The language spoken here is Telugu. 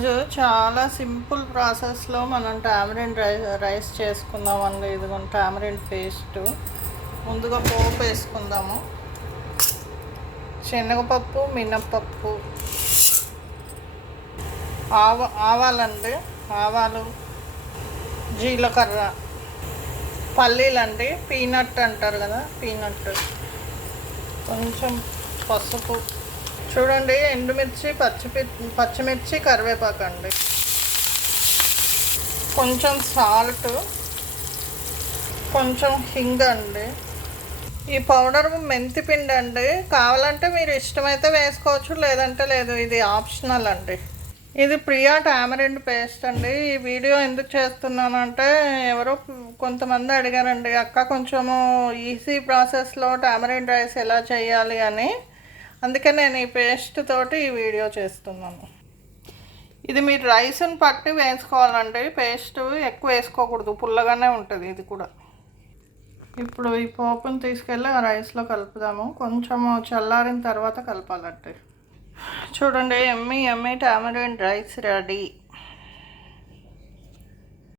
ఈరోజు చాలా సింపుల్ ప్రాసెస్లో మనం టామరిన్ రైస్ చేసుకుందామండి. ఇదిగోండి టామరిన్ పేస్ట్. ముందుగా పోపు వేసుకుందాము. శనగపప్పు, మినప్పప్పు, ఆవాలండి, ఆవాలు, జీలకర్ర, పల్లీలండి, పీనట్ అంటారు కదా, పీనట్, కొంచెం పసుపు, చూడండి ఎండుమిర్చి, పచ్చిమిర్చి, కరివేపాకు అండి, కొంచెం సాల్ట్, కొంచెం హింగ్ అండి. ఈ పౌడర్ మెంతి పిండి అండి. కావాలంటే మీరు ఇష్టమైతే వేసుకోవచ్చు, లేదంటే లేదు. ఇది ఆప్షనల్ అండి. ఇది ప్రియా టామరిన్ పేస్ట్ అండి. ఈ వీడియో ఎందుకు చేస్తున్నానంటే ఎవరో కొంతమంది అడిగారండి, అక్క కొంచెము ఈజీ ప్రాసెస్లో టామరిన్ రైస్ ఎలా చేయాలి అని. అందుకే నేను ఈ పేస్ట్ తోటి ఈ వీడియో చేస్తున్నాను. ఇది మీరు రైస్ని పట్టి వేసుకోవాలండి. పేస్ట్ ఎక్కువ వేసుకోకూడదు, పుల్లగానే ఉంటుంది ఇది కూడా. ఇప్పుడు ఈ పోపుని తీసుకెళ్ళి ఆ రైస్లో కలుపుదాము. కొంచెము చల్లారిన తర్వాత కలపాలండి. చూడండి, ఎమ్మి టామరిన్ రైస్ రెడీ.